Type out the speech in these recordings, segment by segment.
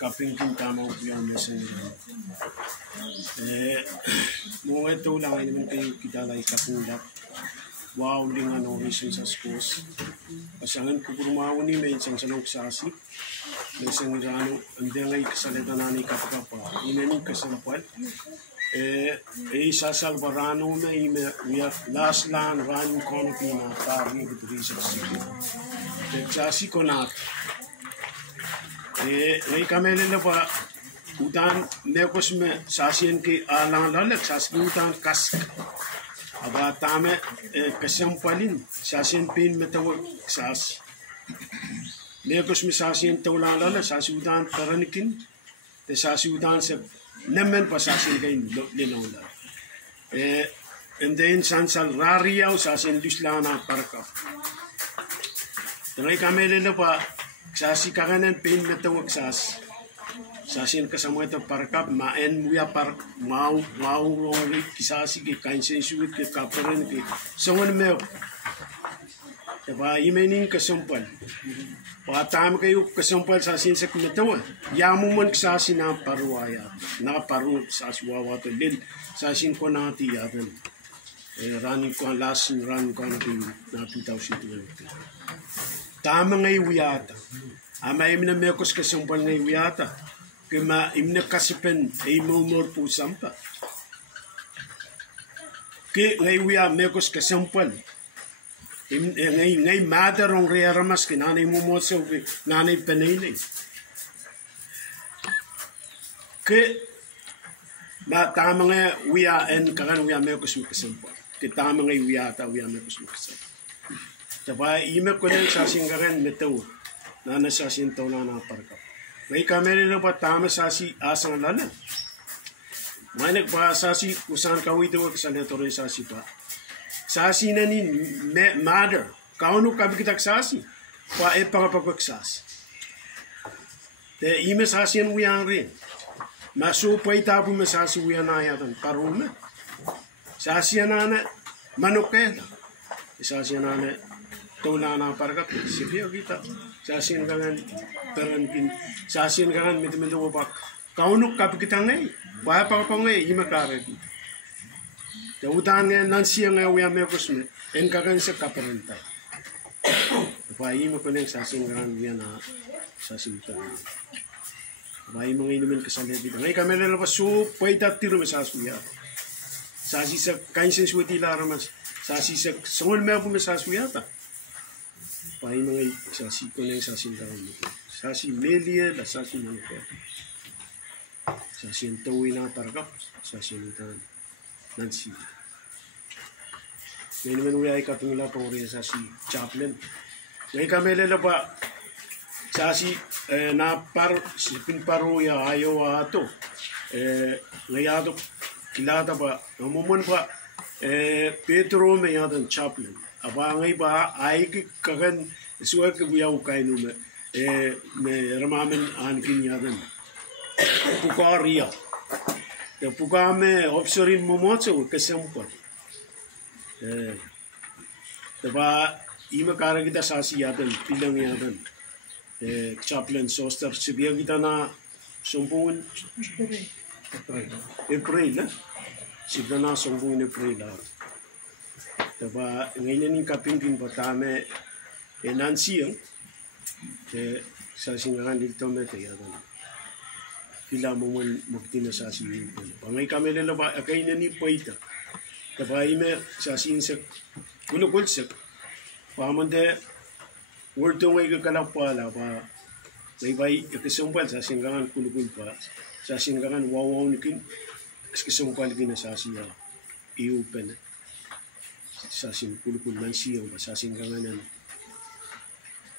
kaping tama ko yung meseng mo ito lang ay naman kayo kita lay kapulak wow dengan oration sa schools pasangan ko purumaw ni may isang salong sasi meseng rano andang ay kasalita na ni kapapa inaning kasampal sa Salvarano na last land running canopy na tari ito sa city sasi ko na ngay kamele na pa utan nekos me sasien ki alang lalak sasien utan kas aba tame kasampalin sasien pin metawa sas nekos me sasien tawla lalak sasien utan taranikin te sasien utan se nemen pa sasien kay linola and then sansal rariaw sasien duslana parka ngay kamele na pa sasi kakanan pin metawag sasin kasama ito parkap maen muya par mau rong kisasi ki kainsen suit ki kaperen ki songon me ba imening kasampal patam kayo kasampal sasin sa kumetawa yamu mon kisasi na parwaya na paru saswawa to din sasin ko nati yadan running ko last run ko na 2020 tama ngay wiyata ama imna mekos kasampal ngay wiyata kema imna kasipen ay momor po sampa ke ngay wiya mekos kasampal ngay mother ong rearamas ke nanay momoso nanay penele ke ma tama ngay wiya en kagan wiya mekos kasampal ke tama ngay wiyata wiya mekos kasampal Tapa ime ko din sa singgaran metaw na nasasin taw na naparka. May kamera na pa tama sa si asang lala. May nagpa sa si usan kawi daw sa letore sa si pa. Sa si na ni mother. Kauno kabigitak sa si. Pa e pagpapagsas. Te ime sa si ang wiyang rin. Masupay tapo masasi wiyang na yatan paruma. Sa si na manukela. Sa si na tula na parkat sipiyo kita sasin kangan tarankin sasin kangan mit wabak kaunuk kap kita ngai pa ngai ima kare di utan ngai nansi ngai uya me kusme en kangan se kaparenta pa ima kuneng sasin kangan uya na sasin ta pa ima ngai naman kasale di ngai kamera la pasu paita tiro mesasuya sasi sa kainsen suti laramas sasi sa songol me pu mesasuya ta Pai mga sasi ko na yung sasi daw nito. Sasi melia la sasi manuko. Sasi ang tawin na parkap. Sasi nito nansi. Ngayon naman uya ay katungla pang rin sasi chaplain. Ngayon kami lala pa sasi na sipin paro ya ayaw ato. Ngayon ato kilata pa. Namumon pa Pedro may yatan chaplain. Abangay ba ay kagan suwa ke buya ukay no me ramamen ankin yadan pukaria te pukame officerin momotso kesempo te ba ima kara kita sasi yadan pilang yadan chaplain soster sibiya kita na sumpun April na sibda na sumpun April la Tapa ngayon yung kapingking patame nansi yung sa singaran dito mete yadon pila mo man magtina sa siyin pangay kami nila ba akay na ni paita tapa ime sa sinsa kulukul sa pamande word to ngay kakalaw pala pa may bay ikasumpal sa singaran kulukul pa sa singaran wawaw nikin ikasumpal kina sa siya iupen sasin kulukul nansi yung sasin kanganan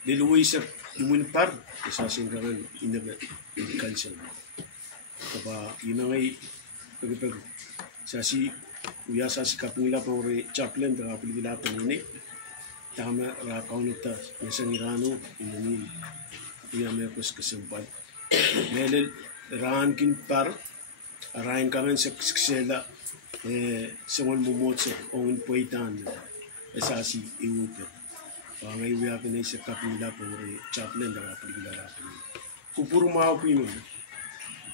diluwi sa imun par sasin kangan inaga cancel kapa inangay pagpag sasi uya sasi kapula pa ore chaplain ta kapila pa ni tama ra kaunta nasangirano inunin iya may pos kasampal melel rankin par arayin kangan sa ksela sangol mumotso on poitan esasi iupe pangay wiya pinay sa kapila po chaplain da kapila kupuro mao pino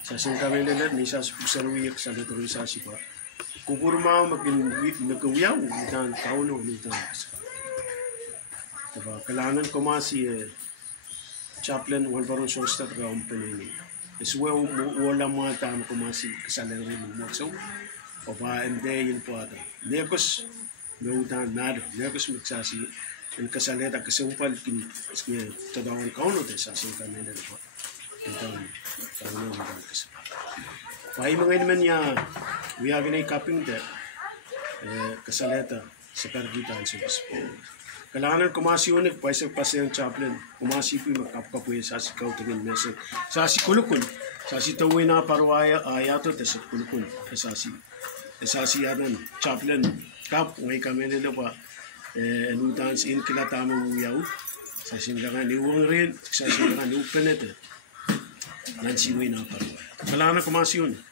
Sasin kami nila, may sasaluwiyak sa litro sa sipa. Kupurma magkawiyaw, nitan kauno, nitan kaspa. Diba, kailangan ko si chaplain, wal paron siya sa taong panini. Iswe wala mga tama ko si kasalan rin mo. So, papaende yun po ata. Nekos, nautan nado, nekos magsasi, ang kasaleta kasumpal, tadawang kauno, sasin kami nila po. Pahay mga naman niya, wiyagan ay kaping de, kasaleta sa kargitan sa bispo. Kailangan kumasi unik, paisag pasi ang chaplain, kumasi po yung magkapkapuya sa si kautingin mesa. Sa si kulukun, sa si tawin na parwaya ayato, sa kulukun, sa si adan, chaplain, kap, ngay kami nila pa, anutan sa inkilatamang uyaw, sa sindangan ni Uwang rin, sa sindangan ni Upenet, nansiway na parwaya. Kailangan kumasi unik.